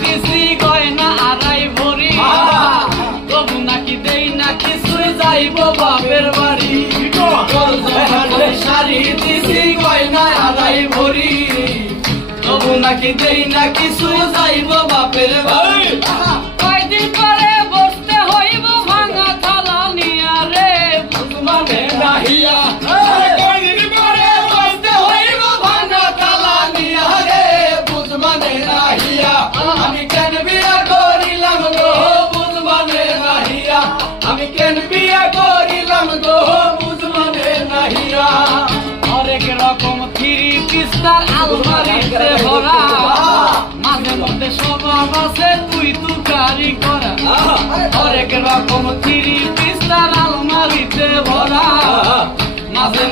দিছি গয়না আড়াই ভরি, তবু নাকি দেই না কিছুই যাইব বাপের বাড়ি। শাড়ি দিছি গয়না আড়াই ভরি, তবু নাকি দেই না কিছুই যাইব বাপের বাড়ি। কয়দিন পরে বসতে হইব ভাঙা থালা নিয়া রে, বুঝমানে নাহিয়া। কয়দিন পরে বসতে হইব ভাঙা থালা নিয়া রে, বুঝমানে নাহিয়া। আমি কেন বিয়া করিলাম গো, বুঝমানে নাহিয়া। আমি কেন বিয়া করিলাম গো, বুঝমানে নাহিয়া। হরেক রকম থ্রি পিস্তার আলমারিতে ভরা, মাঝে মধ্যে স্বভাব আছে তুই তুকারি করা। হরেক রকম থ্রি পিস্তার আলমারিতে ভরা, মাঝে